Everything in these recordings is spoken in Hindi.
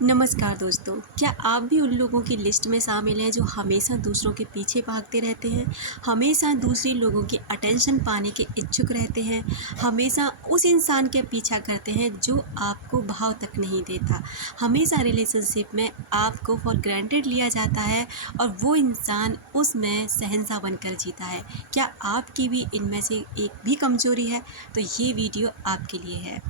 नमस्कार दोस्तों, क्या आप भी उन लोगों की लिस्ट में शामिल हैं जो हमेशा दूसरों के पीछे भागते रहते हैं, हमेशा दूसरे लोगों की अटेंशन पाने के इच्छुक रहते हैं, हमेशा उस इंसान के पीछा करते हैं जो आपको भाव तक नहीं देता, हमेशा रिलेशनशिप में आपको फॉर ग्रांटेड लिया जाता है और वो इंसान उसमें शहंशाह बनकर जीता है। क्या आपकी भी इनमें से एक भी कमज़ोरी है? तो ये वीडियो आपके लिए है।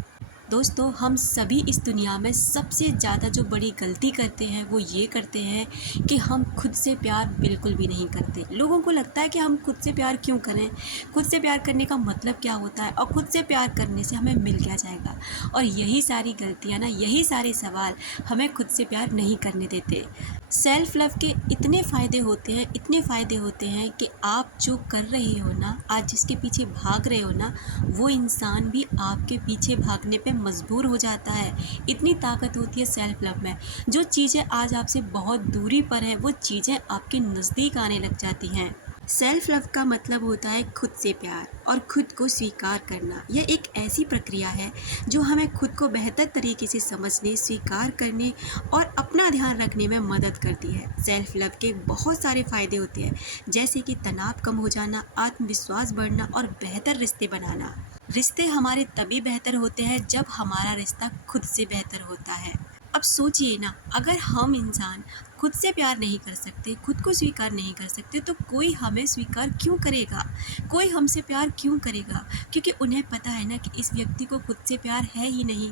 दोस्तों, हम सभी इस दुनिया में सबसे ज़्यादा जो बड़ी गलती करते हैं वो ये करते हैं कि हम खुद से प्यार बिल्कुल भी नहीं करते। लोगों को लगता है कि हम खुद से प्यार क्यों करें, खुद से प्यार करने का मतलब क्या होता है और खुद से प्यार करने से हमें मिल क्या जाएगा। और यही सारी गलतियाँ ना, यही सारे सवाल हमें खुद से प्यार नहीं करने देते। सेल्फ़ लव के इतने फ़ायदे होते हैं, इतने फ़ायदे होते हैं कि आप जो कर रहे हो ना, आज जिसके पीछे भाग रहे हो ना, वो इंसान भी आपके पीछे भागने पे मजबूर हो जाता है। इतनी ताकत होती है सेल्फ़ लव में। जो चीज़ें आज आपसे बहुत दूरी पर है, वो चीज़ें आपके नज़दीक आने लग जाती हैं। सेल्फ लव का मतलब होता है खुद से प्यार और खुद को स्वीकार करना। यह एक ऐसी प्रक्रिया है जो हमें खुद को बेहतर तरीके से समझने, स्वीकार करने और अपना ध्यान रखने में मदद करती है। सेल्फ लव के बहुत सारे फ़ायदे होते हैं, जैसे कि तनाव कम हो जाना, आत्मविश्वास बढ़ना और बेहतर रिश्ते बनाना। रिश्ते हमारे तभी बेहतर होते हैं जब हमारा रिश्ता खुद से बेहतर होता है। अब सोचिए ना, अगर हम इंसान खुद से प्यार नहीं कर सकते, खुद को स्वीकार नहीं कर सकते, तो कोई हमें स्वीकार क्यों करेगा? कोई हमसे प्यार क्यों करेगा? क्योंकि उन्हें पता है ना कि इस व्यक्ति को खुद से प्यार है ही नहीं।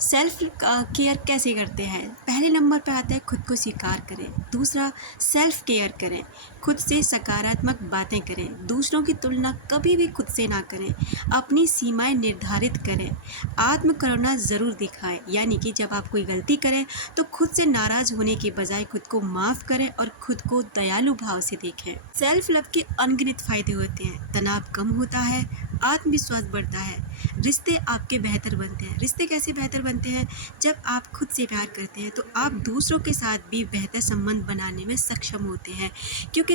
सेल्फ केयर कैसे करते हैं? पहले नंबर पे आता है खुद को स्वीकार करें। दूसरा, सेल्फ केयर करें, खुद से सकारात्मक बातें करें, दूसरों की तुलना कभी भी खुद से ना करें, अपनी सीमाएं निर्धारित करें, आत्म करुणा ज़रूर दिखाएं, यानी कि जब आप कोई गलती करें तो खुद से नाराज़ होने के बजाय खुद को माफ़ करें और खुद को दयालु भाव से देखें। सेल्फ लव के अनगिनत फ़ायदे होते हैं। तनाव कम होता है, आत्मविश्वास बढ़ता है, रिश्ते आपके बेहतर बनते हैं। रिश्ते कैसे बेहतर बनते हैं? जब आप खुद से प्यार करते हैं तो आप दूसरों के साथ भी बेहतर संबंध बनाने में सक्षम होते हैं, क्योंकि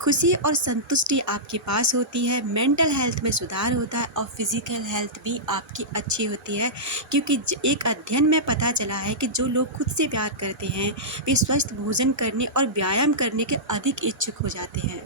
खुशी और संतुष्टि आपके पास होती है। मेंटल हेल्थ में सुधार होता है और फिज़िकल हेल्थ भी आपकी अच्छी होती है, क्योंकि एक अध्ययन में पता चला है कि जो लोग खुद से प्यार करते हैं वे स्वस्थ भोजन करने और व्यायाम करने के अधिक इच्छुक हो जाते हैं।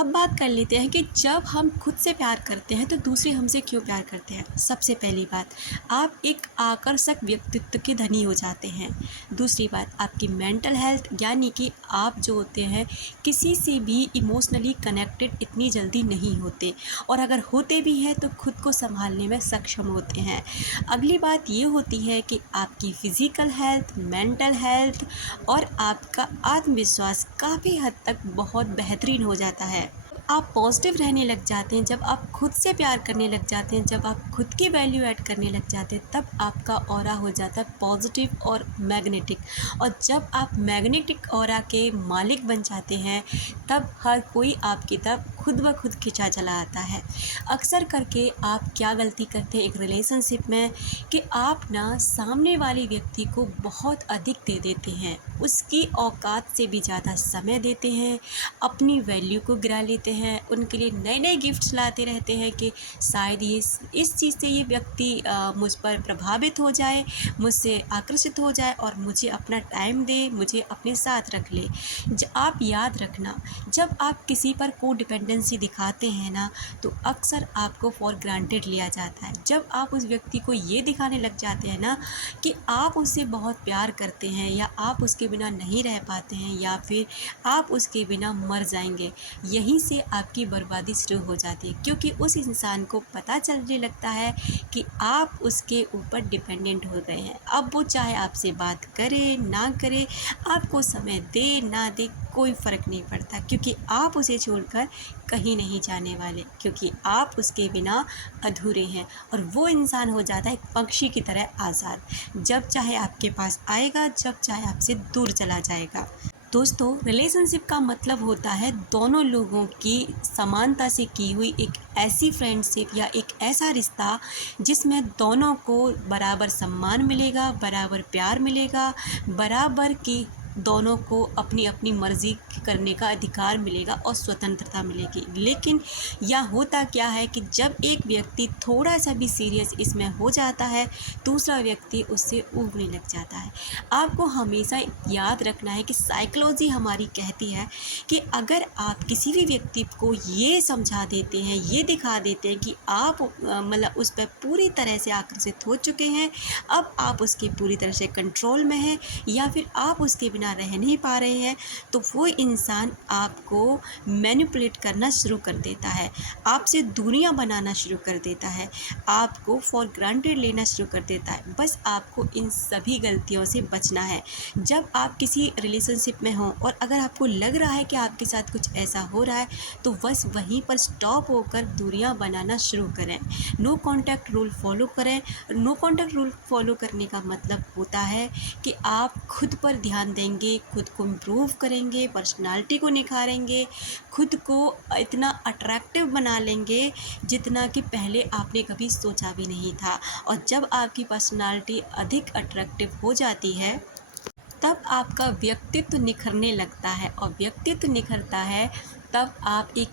अब बात कर लेते हैं कि जब हम खुद से प्यार करते हैं तो दूसरे हमसे क्यों प्यार करते हैं। सबसे पहली बात, आप एक आकर्षक व्यक्तित्व के धनी हो जाते हैं। दूसरी बात, आपकी मेंटल हेल्थ, यानी कि आप जो होते हैं किसी से भी इमोशनली कनेक्टेड इतनी जल्दी नहीं होते, और अगर होते भी हैं तो खुद को संभालने में सक्षम होते हैं। अगली बात ये होती है कि आपकी फ़िज़िकल हेल्थ, मेंटल हेल्थ और आपका आत्मविश्वास काफ़ी हद तक बहुत बेहतरीन हो जाता है। आप पॉजिटिव रहने लग जाते हैं। जब आप खुद से प्यार करने लग जाते हैं, जब आप खुद की वैल्यू ऐड करने लग जाते हैं, तब आपका ऑरा हो जाता है पॉजिटिव और मैग्नेटिक। और जब आप मैग्नेटिक ऑरा के मालिक बन जाते हैं, तब हर कोई आपकी तरफ खुद ब खुद खिंचा चला आता है। अक्सर करके आप क्या गलती करते हैं एक रिलेशनशिप में, कि आप ना सामने वाले व्यक्ति को बहुत अधिक दे देते हैं, उसकी औकात से भी ज़्यादा समय देते हैं, अपनी वैल्यू को गिरा लेते हैं, उनके लिए नए नए गिफ्ट्स लाते रहते हैं कि शायद ये इस चीज़ से ये व्यक्ति मुझ पर प्रभावित हो जाए, मुझसे आकर्षित हो जाए और मुझे अपना टाइम दे, मुझे अपने साथ रख ले। आप याद रखना, जब आप किसी पर को डिपेंडेंसी दिखाते हैं ना, तो अक्सर आपको फॉर ग्रांटेड लिया जाता है। जब आप उस व्यक्ति को ये दिखाने लग जाते हैं ना कि आप उससे बहुत प्यार करते हैं, या आप उसके बिना नहीं रह पाते हैं, या फिर आप उसके बिना मर जाएंगे, यहीं से आपकी बर्बादी शुरू हो जाती है। क्योंकि उस इंसान को पता चलने लगता है कि आप उसके ऊपर डिपेंडेंट हो गए हैं। अब वो चाहे आपसे बात करे ना करे, आपको समय दे ना दे, कोई फ़र्क नहीं पड़ता, क्योंकि आप उसे छोड़कर कहीं नहीं जाने वाले, क्योंकि आप उसके बिना अधूरे हैं। और वो इंसान हो जाता है एक पक्षी की तरह आज़ाद, जब चाहे आपके पास आएगा, जब चाहे आपसे दूर चला जाएगा। दोस्तों, रिलेशनशिप का मतलब होता है दोनों लोगों की समानता से की हुई एक ऐसी फ्रेंडशिप या एक ऐसा रिश्ता जिसमें दोनों को बराबर सम्मान मिलेगा, बराबर प्यार मिलेगा, बराबर की दोनों को अपनी अपनी मर्ज़ी करने का अधिकार मिलेगा और स्वतंत्रता मिलेगी। लेकिन यह होता क्या है कि जब एक व्यक्ति थोड़ा सा भी सीरियस इसमें हो जाता है, दूसरा व्यक्ति उससे ऊबने लग जाता है। आपको हमेशा याद रखना है कि साइकोलॉजी हमारी कहती है कि अगर आप किसी भी व्यक्ति को ये समझा देते हैं, ये दिखा देते हैं कि आप मतलब उस पर पूरी तरह से आकर्षित हो चुके हैं, अब आप उसके पूरी तरह से कंट्रोल में हैं, या फिर आप उसके बिना रह नहीं पा रहे हैं, तो वो इंसान आपको मैनिपुलेट करना शुरू कर देता है, आपसे दूरियां बनाना शुरू कर देता है, आपको फॉर ग्रांटेड लेना शुरू कर देता है। बस आपको इन सभी गलतियों से बचना है। जब आप किसी रिलेशनशिप में हों और अगर आपको लग रहा है कि आपके साथ कुछ ऐसा हो रहा है, तो बस वहीं पर स्टॉप होकर दूरियां बनाना शुरू करें। नो कॉन्टैक्ट रूल फॉलो करें। नो कॉन्टैक्ट रूल फॉलो करने का मतलब होता है कि आप खुद पर ध्यान देंगे, खुद को इम्प्रूव करेंगे, पर्सनालिटी को निखारेंगे, खुद को इतना अट्रैक्टिव बना लेंगे जितना कि पहले आपने कभी सोचा भी नहीं था। और जब आपकी पर्सनालिटी अधिक अट्रैक्टिव हो जाती है, तब आपका व्यक्तित्व निखरने लगता है, और व्यक्तित्व निखरता है तब आप एक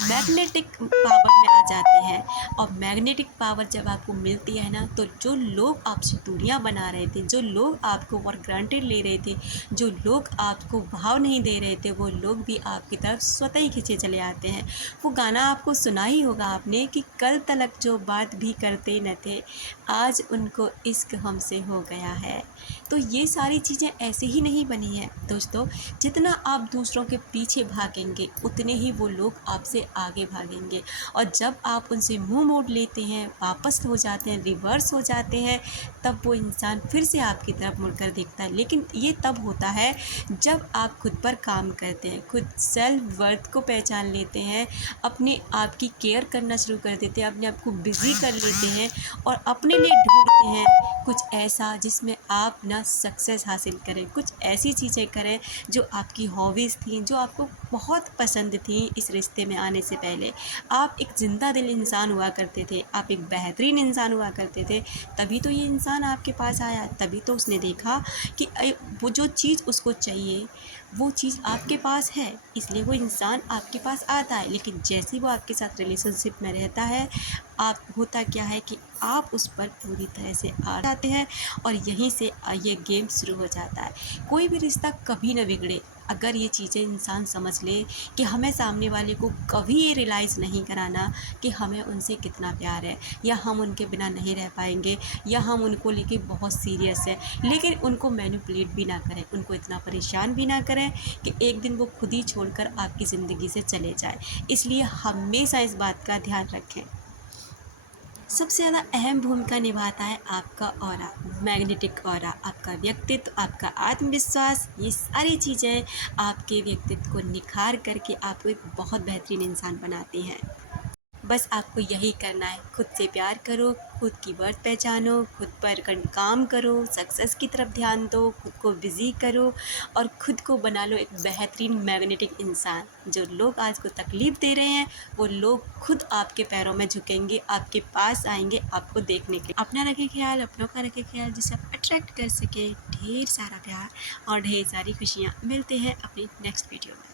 मैग्नेटिक पावर में आ जाते हैं। और मैग्नेटिक पावर जब आपको मिलती है ना, तो जो लोग आपसे दूरियां बना रहे थे, जो लोग आपको फॉर ग्रांटेड ले रहे थे, जो लोग आपको भाव नहीं दे रहे थे, वो लोग भी आपकी तरफ स्वतः ही खींचे चले आते हैं। वो गाना आपको सुना ही होगा आपने कि कल तलक जो बात भी करते न थे, आज उनको इश्क हमसे हो गया है। तो ये सारी चीज़ें ऐसे ही नहीं बनी हैं दोस्तों। जितना आप दूसरों के पीछे भागेंगे, उतने ही वो लोग आपसे आगे भागेंगे। और जब आप उनसे मुंह मोड़ लेते हैं, वापस हो जाते हैं, रिवर्स हो जाते हैं, तब वो इंसान फिर से आपकी तरफ मुड़कर देखता है। लेकिन ये तब होता है जब आप खुद पर काम करते हैं, खुद सेल्फ वर्थ को पहचान लेते हैं, अपने आप की केयर करना शुरू कर देते हैं, अपने आप को बिज़ी कर लेते हैं और अपने लिए ढूंढते हैं कुछ ऐसा जिसमें आप ना सक्सेस हासिल करें, कुछ ऐसी चीज़ें करें जो आपकी हॉबीज़ थी, जो आपको बहुत पसंद थी। इस रिश्ते में आने से पहले आप एक ज़िंदा दिल इंसान हुआ करते थे, आप एक बेहतरीन इंसान हुआ करते थे, तभी तो ये इंसान आपके पास आया, तभी तो उसने देखा कि वो जो चीज़ उसको चाहिए वो चीज़ आपके पास है, इसलिए वो इंसान आपके पास आता है। लेकिन जैसे ही वो आपके साथ रिलेशनशिप में रहता है, आप होता क्या है कि आप उस पर पूरी तरह से आ जाते हैं, और यहीं से ये गेम शुरू हो जाता है। कोई भी रिश्ता कभी ना बिगड़े अगर ये चीज़ें इंसान समझ ले कि हमें सामने वाले को कभी ये रियलाइज़ नहीं कराना कि हमें उनसे कितना प्यार है, या हम उनके बिना नहीं रह पाएंगे, या हम उनको लेके बहुत सीरियस है। लेकिन उनको मैनिपुलेट भी ना करें, उनको इतना परेशान भी ना करें कि एक दिन वो खुद ही छोड़कर आपकी ज़िंदगी से चले जाए। इसलिए हमेशा इस बात का ध्यान रखें। सबसे ज़्यादा अहम भूमिका निभाता है आपका ऑरा, मैग्नेटिक ऑरा, आपका व्यक्तित्व, आपका आत्मविश्वास। ये सारी चीज़ें आपके व्यक्तित्व को निखार करके आपको एक बहुत बेहतरीन इंसान बनाती हैं। बस आपको यही करना है, खुद से प्यार करो, खुद की वर्थ पहचानो, खुद पर काम करो, सक्सेस की तरफ ध्यान दो, खुद को बिज़ी करो, और खुद को बना लो एक बेहतरीन मैग्नेटिक इंसान। जो लोग आज को तकलीफ़ दे रहे हैं, वो लोग खुद आपके पैरों में झुकेंगे, आपके पास आएंगे आपको देखने के। अपना रखें ख्याल, अपनों का रखें ख्याल, जिसे आप अट्रैक्ट कर सके ढेर सारा प्यार और ढेर सारी खुशियाँ। मिलते हैं अपनी नेक्स्ट वीडियो में।